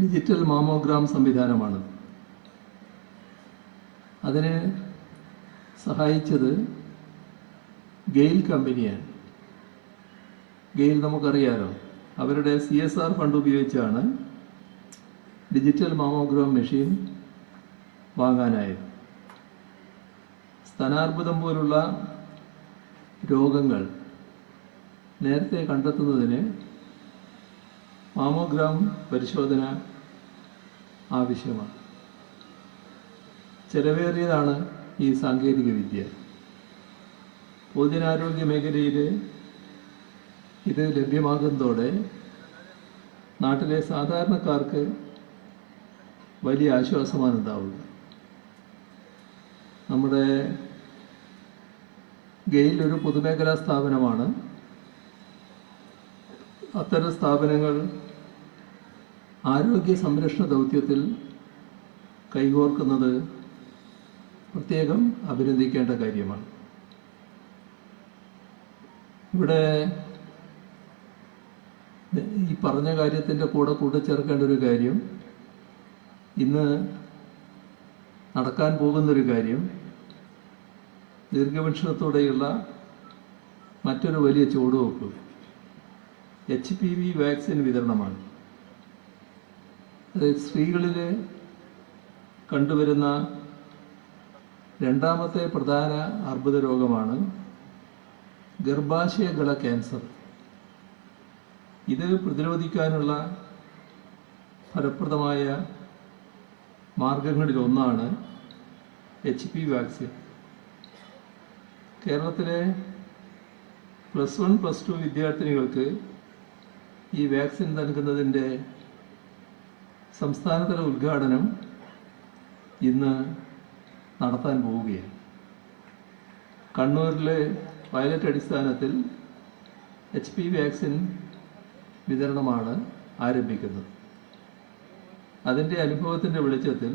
Digital mammogram സംവിധാനമാണ്. അതിന് സഹായിച്ചത് ഗെയിൽ കമ്പനിയാണ്. ഗെയിൽ നമുക്കറിയാലോ അവരുടെ സി എസ് ആർ ഫണ്ട് ഉപയോഗിച്ചാണ് ഡിജിറ്റൽ മാമോഗ്രാം മെഷീൻ വാങ്ങാനായത്. സ്തനാർബുദം പോലുള്ള രോഗങ്ങൾ നേരത്തെ കണ്ടെത്തുന്നതിന് മാമോഗ്രാം പരിശോധന ആവശ്യമാണ്. ചെലവേറിയതാണ് ഈ സാങ്കേതിക വിദ്യ പൊതുജനാരോഗ്യ മേഖലയിൽ ഇത് ലഭ്യമാകുന്നതോടെ നാട്ടിലെ സാധാരണക്കാർക്ക് വലിയ ആശ്വാസമാണ് ഉണ്ടാവുക നമ്മുടെ ഗെയിൽ ഒരു പൊതുമേഖലാ സ്ഥാപനമാണ്. അത്തരം സ്ഥാപനങ്ങൾ ആരോഗ്യ സംരക്ഷണ ദൗത്യത്തിൽ കൈകോർക്കുന്നത് പ്രത്യേകം അഭിനന്ദിക്കേണ്ട കാര്യമാണ്. ഇവിടെ ഈ പറഞ്ഞ കാര്യത്തിന്റെ കൂടെ കൂട്ടിച്ചേർക്കേണ്ട ഒരു കാര്യം ഇന്ന് നടക്കാൻ പോകുന്നൊരു കാര്യം ദീർഘവീക്ഷണത്തോടെയുള്ള മറ്റൊരു വലിയ ചുവടുവെപ്പ് എച്ച് പി വി വാക്സിൻ വിതരണമാണ്. അത് സ്ത്രീകളിൽ കണ്ടുവരുന്ന രണ്ടാമത്തെ പ്രധാന അർബുദ രോഗമാണ് ഗർഭാശയഗള ക്യാൻസർ. ഇത് പ്രതിരോധിക്കാനുള്ള ഫലപ്രദമായ മാർഗങ്ങളിലൊന്നാണ് എച്ച് പി വാക്സിൻ കേരളത്തിലെ പ്ലസ് വൺ പ്ലസ് ടു വിദ്യാർത്ഥിനികൾക്ക് ഈ വാക്സിൻ നൽകുന്നതിന്റെ സംസ്ഥാനതല ഉദ്ഘാടനം ഇന്ന് നടത്താൻ പോവുകയാണ്. കണ്ണൂരിലെ പൈലറ്റ് അടിസ്ഥാനത്തിൽ എച്ച് പി വാക്സിൻ വിതരണമാണ് ആരംഭിക്കുന്നത്. അതിന്റെ അനുഭവത്തിന്റെ വെളിച്ചത്തിൽ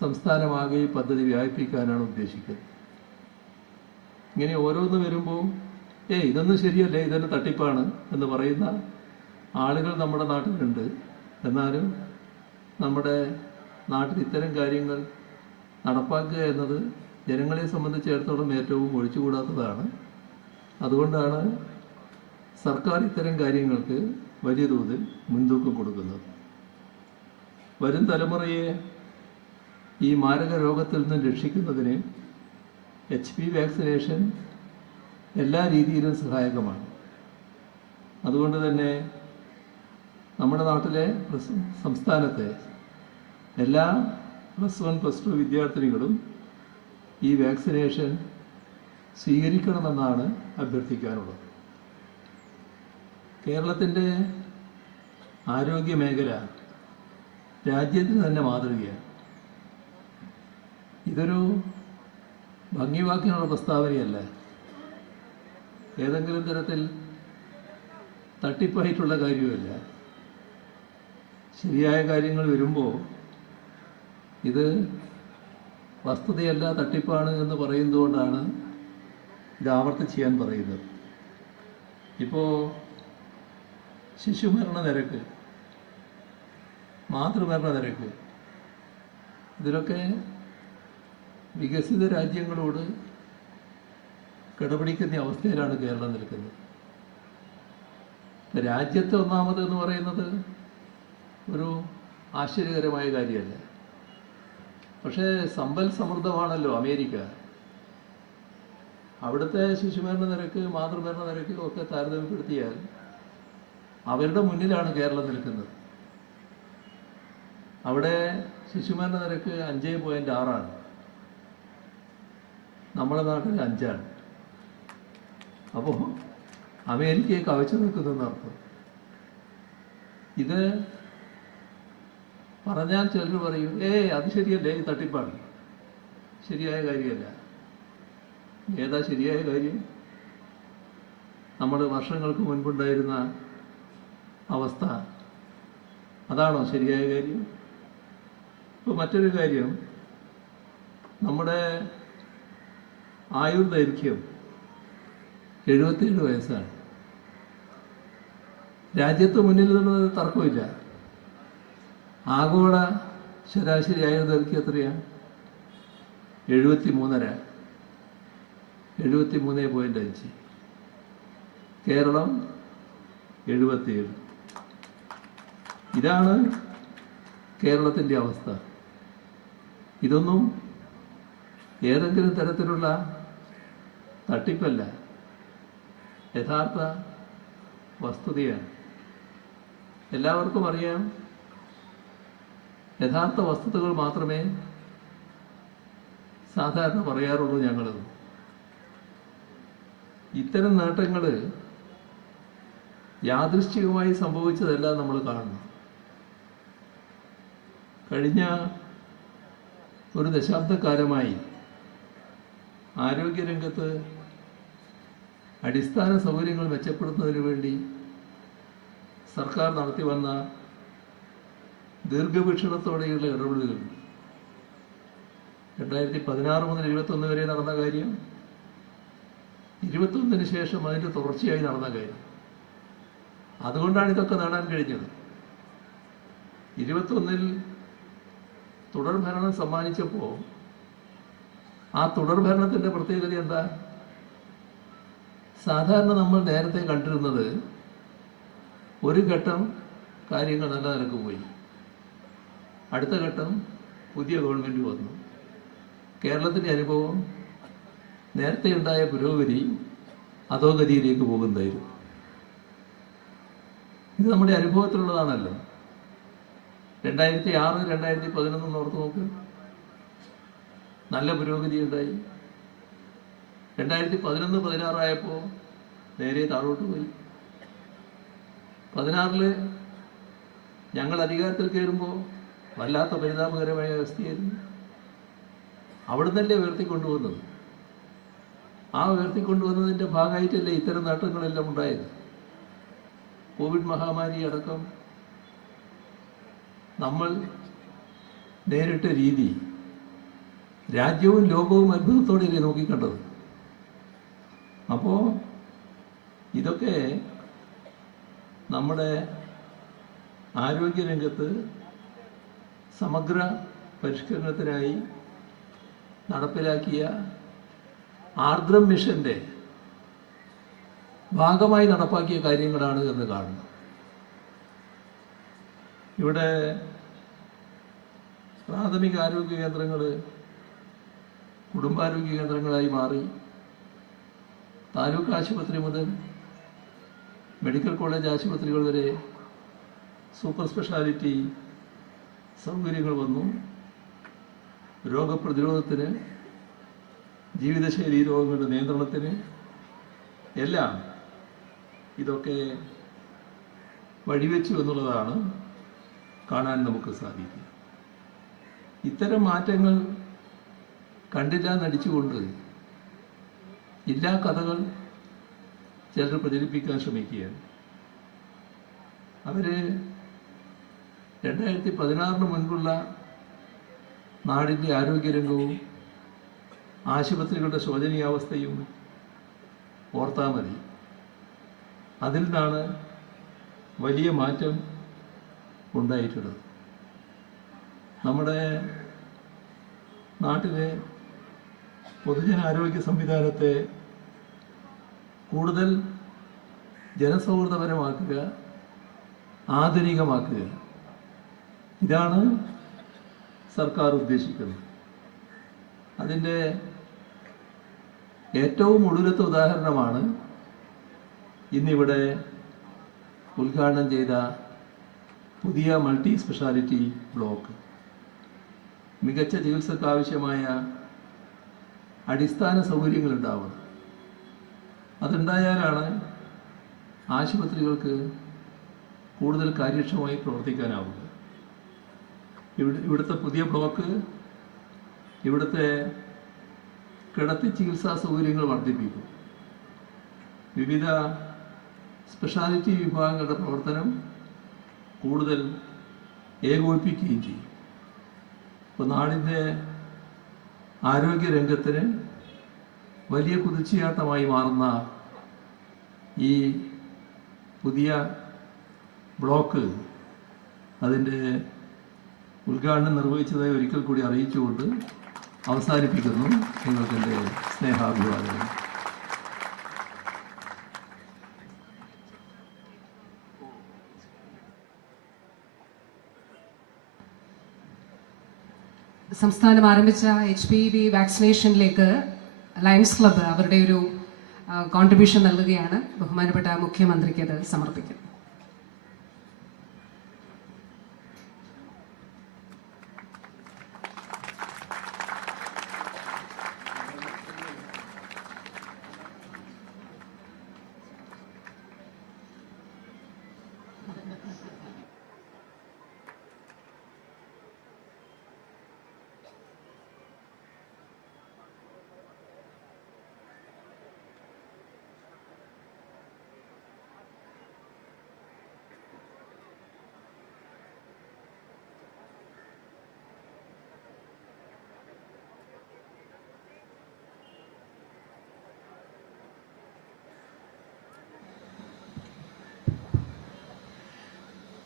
സംസ്ഥാനമാകെ ഈ പദ്ധതി വ്യാപിപ്പിക്കാനാണ് ഉദ്ദേശിക്കുന്നത്. ഇങ്ങനെ ഓരോന്ന് വരുമ്പോൾ ഏയ് ഇതൊന്നും ശരിയല്ലേ ഇതൊരു തട്ടിപ്പാണ് എന്ന് പറയുന്ന ആളുകൾ നമ്മുടെ നാട്ടിലുണ്ട്. എന്നാലും നമ്മുടെ നാട്ടിൽ ഇത്തരം കാര്യങ്ങൾ നടപ്പാക്കുക എന്നത് ജനങ്ങളെ സംബന്ധിച്ചിടത്തോളം ഏറ്റവും ഒഴിച്ചുകൂടാത്തതാണ്. അതുകൊണ്ടാണ് സർക്കാർ ഇത്തരം കാര്യങ്ങൾക്ക് വലിയ തോതിൽ മുൻതൂക്കം കൊടുക്കുന്നത്. വരും തലമുറയെ ഈ മാരക രോഗത്തിൽ നിന്ന് രക്ഷിക്കുന്നതിന് എച്ച് പി വാക്സിനേഷൻ എല്ലാ രീതിയിലും സഹായകമാണ്. അതുകൊണ്ട് തന്നെ നമ്മുടെ നാട്ടിലെ പ്ലസ് സംസ്ഥാനത്തെ എല്ലാ പ്ലസ് വൺ പ്ലസ് ടു വിദ്യാർത്ഥിനികളും ഈ വാക്സിനേഷൻ സ്വീകരിക്കണമെന്നാണ് അഭ്യർത്ഥിക്കാനുള്ളത്. കേരളത്തിന്റെ ആരോഗ്യ മേഖല രാജ്യത്തിന് തന്നെ മാതൃകയാണ്. ഇതൊരു ഭംഗിവാക്കിനുള്ള പ്രസ്താവനയല്ല. ഏതെങ്കിലും തരത്തിൽ തട്ടിപ്പായിട്ടുള്ള കാര്യമല്ല ശരിയായ കാര്യങ്ങൾ വരുമ്പോൾ ഇത് വസ്തുതയല്ല തട്ടിപ്പാണ് എന്ന് പറയുന്നതുകൊണ്ടാണ് ഇത് ആവർത്തിച്ച് ചെയ്യാൻ പറയുന്നത്. ഇപ്പോൾ ശിശുമരണ നിരക്ക് മാതൃമരണ നിരക്ക് ഇതിലൊക്കെ വികസിത രാജ്യങ്ങളോട് കിടപിടിക്കുന്ന അവസ്ഥയിലാണ് കേരളം നിൽക്കുന്നത്. രാജ്യത്തെ ഒന്നാമത് എന്ന് പറയുന്നത് ഒരു ആശ്ചര്യകരമായ കാര്യമല്ല. പക്ഷേ സമ്പൽ സമൃദ്ധമാണല്ലോ അമേരിക്ക. അവിടുത്തെ ശിശുമരണ നിരക്ക് മാതൃമരണ നിരക്ക് ഒക്കെ താരതമ്യപ്പെടുത്തിയാൽ അവരുടെ മുന്നിലാണ് കേരളം നിൽക്കുന്നത്. അവിടെ ശിശുമരണ നിരക്ക് അഞ്ച് പോയിന്റ് ആറാണ്. നമ്മുടെ നാട്ടിൽ അഞ്ചാണ്. അപ്പോൾ അമേരിക്കയെ കവച്ചു നിൽക്കുന്നു അർത്ഥം ഇത് പറഞ്ഞാൽ ചിലർ പറയും ഏ അത് ശരിയല്ലേ? ഈ തട്ടിപ്പാണ്. ശരിയായ കാര്യമല്ല. ഏതാ ശരിയായ കാര്യം? നമ്മൾ വർഷങ്ങൾക്ക് മുൻപുണ്ടായിരുന്ന അവസ്ഥ. അതാണോ ശരിയായ കാര്യം? ഇപ്പോൾ മറ്റൊരു കാര്യം. നമ്മുടെ ആയുർദൈർഘ്യം എഴുപത്തിയേഴ് വയസ്സാണ്. രാജ്യത്ത് മുന്നിൽ നിന്നത് തർക്കമില്ല. ആഗോള ശരാശരി ആയുർദൈർഘ്യം എത്രയാണ് എഴുപത്തി മൂന്നര എഴുപത്തി മൂന്ന് പോയിന്റ് അഞ്ച്. കേരളം എഴുപത്തിയേഴ്. ഇതാണ് കേരളത്തിന്റെ അവസ്ഥ. ഇതൊന്നും ഏതെങ്കിലും തരത്തിലുള്ള തട്ടിപ്പല്ല. യഥാർത്ഥ വസ്തുതയാണ്. എല്ലാവർക്കും അറിയാം യഥാർത്ഥ വസ്തുതകൾ മാത്രമേ സാധാരണ പറയാറുള്ളൂ ഞങ്ങൾ ഇത്തരം നേട്ടങ്ങൾ യാദൃശ്ചികമായി സംഭവിച്ചതല്ല നമ്മൾ കാണുന്നു കഴിഞ്ഞ ഒരു ദശാബ്ദക്കാലമായി ആരോഗ്യരംഗത്ത് അടിസ്ഥാന സൗകര്യങ്ങൾ മെച്ചപ്പെടുത്തുന്നതിന് വേണ്ടി സർക്കാർ നടത്തി വന്ന ദീർഘവീക്ഷണത്തോടെയുള്ള ഇടപെടലുകൾ. രണ്ടായിരത്തി പതിനാറ് മുതൽ ഇരുപത്തൊന്ന് വരെ നടന്ന കാര്യം ഇരുപത്തൊന്നിന് ശേഷം അതിന്റെ തുടർച്ചയായി നടന്ന കാര്യം. അതുകൊണ്ടാണ് ഇതൊക്കെ നേടാൻ കഴിഞ്ഞത്. ഇരുപത്തൊന്നിൽ തുടർ ഭരണം സമ്മാനിച്ചപ്പോൾ ആ തുടർ ഭരണത്തിന്റെ പ്രത്യേകത എന്താ? സാധാരണ നമ്മൾ നേരത്തെ കണ്ടിരുന്നത് ഒരു ഘട്ടം കാര്യങ്ങൾ നല്ല നിലയ്ക്ക് പോയി. അടുത്ത ഘട്ടം പുതിയ ഗവൺമെന്റ് വന്നു. കേരളത്തിന്റെ അനുഭവം നേരത്തെ ഉണ്ടായ പുരോഗതി അധോഗതിയിലേക്ക് പോകുന്നതായിരുന്നു. ഇത് നമ്മുടെ അനുഭവത്തിലുള്ളതാണല്ലോ. രണ്ടായിരത്തി ആറ് രണ്ടായിരത്തി പതിനൊന്ന് ഓർത്ത് നോക്ക്. നല്ല പുരോഗതി ഉണ്ടായി. രണ്ടായിരത്തി പതിനൊന്ന് പതിനാറായപ്പോൾ നേരെ താഴോട്ട് പോയി. പതിനാറിൽ ഞങ്ങൾ അധികാരത്തിൽ കയറുമ്പോൾ വല്ലാത്ത പരിതാപകരമായ അവസ്ഥയായിരുന്നു. അവിടുന്നല്ലേ ഉയർത്തിക്കൊണ്ടുവന്നത്? ആ ഉയർത്തിക്കൊണ്ടുവന്നതിന്റെ ഭാഗമായിട്ടല്ലേ ഇത്തരം നേട്ടങ്ങളെല്ലാം ഉണ്ടായത്? കോവിഡ് മഹാമാരി അടക്കം നമ്മൾ നേരിട്ട രീതി രാജ്യവും ലോകവും അത്ഭുതത്തോടെ അത്ഭുതത്തോടെയല്ലേ നോക്കിക്കണ്ടത്? അപ്പോൾ ഇതൊക്കെ നമ്മുടെ ആരോഗ്യരംഗത്ത് സമഗ്ര പരിഷ്കരണത്തിനായി നടപ്പിലാക്കിയ ആർദ്രം മിഷന്റെ ഭാഗമായി നടപ്പാക്കിയ കാര്യങ്ങളാണ് എന്ന് കാണുന്നു ഇവിടെ പ്രാഥമിക ആരോഗ്യ കേന്ദ്രങ്ങൾ കുടുംബാരോഗ്യ കേന്ദ്രങ്ങളായി മാറി താലൂക്ക് ആശുപത്രി മുതൽ മെഡിക്കൽ കോളേജ് ആശുപത്രികൾ വരെ സൂപ്പർ സ്പെഷ്യാലിറ്റി സൗകര്യങ്ങൾ വന്നു. രോഗപ്രതിരോധത്തിന് ജീവിതശൈലി രോഗങ്ങളുടെ നിയന്ത്രണത്തിന് എല്ലാം ഇതൊക്കെ വഴിവെച്ചു എന്നുള്ളതാണ് കാണാൻ നമുക്ക് സാധിക്കുക. ഇത്തരം മാറ്റങ്ങൾ കണ്ടില്ല നടിച്ചുകൊണ്ട് എല്ലാ കഥകൾ ചിലർ പ്രചരിപ്പിക്കാൻ ശ്രമിക്കുകയാണ്. അവർ രണ്ടായിരത്തി പതിനാറിന് മുൻപുള്ള നാടിന്റെ ആരോഗ്യരംഗവും ആശുപത്രികളുടെ ശോചനീയാവസ്ഥയും ഓർത്താൽ മതി. അതിൽ നിന്നാണ് വലിയ മാറ്റം ഉണ്ടായിട്ടുള്ളത്. നമ്മുടെ നാട്ടിലെ പൊതുജനാരോഗ്യ സംവിധാനത്തെ കൂടുതൽ ജനസൗഹൃദപരമാക്കുക ആധുനികമാക്കുക. ഇതാണ് സർക്കാർ ഉദ്ദേശിക്കുന്നത്. അതിന്റെ ഏറ്റവും ഒടുവിലത്തെ ഉദാഹരണമാണ് ഇന്നിവിടെ ഉദ്ഘാടനം ചെയ്ത പുതിയ മൾട്ടി സ്പെഷ്യാലിറ്റി ബ്ലോക്ക്. മികച്ച ചികിത്സക്ക് ആവശ്യമായ അടിസ്ഥാന സൗകര്യങ്ങൾ ഉണ്ടാവണം അതുണ്ടായാലാണ് ആശുപത്രികൾക്ക് കൂടുതൽ കാര്യക്ഷമമായി പ്രവർത്തിക്കാനാവുക ഇവിടെ ഇവിടുത്തെ പുതിയ ബ്ലോക്ക് ഇവിടുത്തെ കിടത്തി ചികിത്സാ സൗകര്യങ്ങൾ വർദ്ധിപ്പിക്കും. വിവിധ സ്പെഷ്യാലിറ്റി വിഭാഗങ്ങളുടെ പ്രവർത്തനം കൂടുതൽ ഏകോപിപ്പിക്കുകയും ചെയ്യും. ഇപ്പോൾ നാടിന്റെ ആരോഗ്യരംഗത്തിന് വലിയ കുതിച്ചുചാട്ടമായി മാറുന്ന ഈ പുതിയ ബ്ലോക്ക് അതിന്റെ ഉദ്ഘാടനം നിർവഹിച്ചതായി ഒരിക്കൽ കൂടി അറിയിച്ചുകൊണ്ട് അവസാനിപ്പിക്കുന്നു നിങ്ങൾക്ക് എന്റെ സ്നേഹാഭിവാദനം. സംസ്ഥാനം ആരംഭിച്ച എച്ച് പി വി വാക്സിനേഷനിലേക്ക് ലയൺസ് ക്ലബ്ബ് അവരുടെ ഒരു കോൺട്രിബ്യൂഷൻ നൽകുകയാണ് ബഹുമാനപ്പെട്ട മുഖ്യമന്ത്രിക്ക് അത് സമർപ്പിക്കും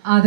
ಆದರೆ